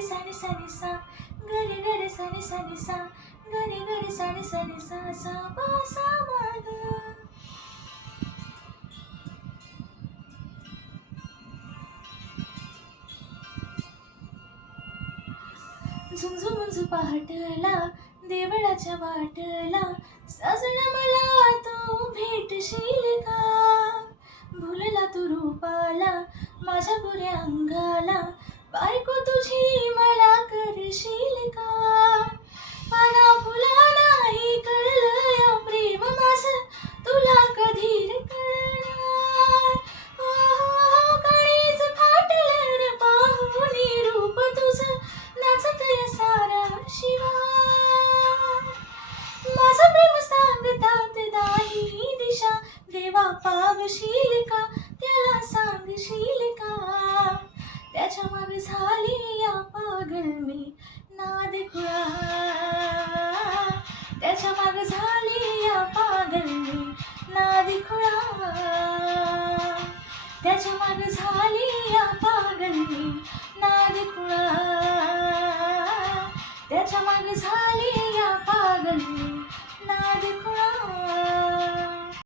गरे सानी सानी सा गरे गरे सानी सानी सा गरे गरे सानी सानी सा सा पा सा मा ग. झुमझुमुंजू पहाटला देवळाच्या वाटला सजन मला तू भेटशील का. भुलला तू रूपाला माझ्या गोऱ्या अंगाला बायको तुझी मला करशील का. पाना फुला नाही कळलं या प्रेम माझं तुला कधी रे कळणार. हो हो काळीज फाटलं रे पाहुनी रूप तुझं नाचत या सारा शिवार. माझं प्रेम सांगतात दाही दिशा देवा पावशील का त्याला सांगशील का. त्याच्या माग झाली या पागल मी नाद खुळा. त्याच्या माग झाली या पागल मी नाद खुळा. त्याच्या माग झाली या पागल मी नाद खुळा. त्याच्या माग झाली या पागल मी नाद खुळा.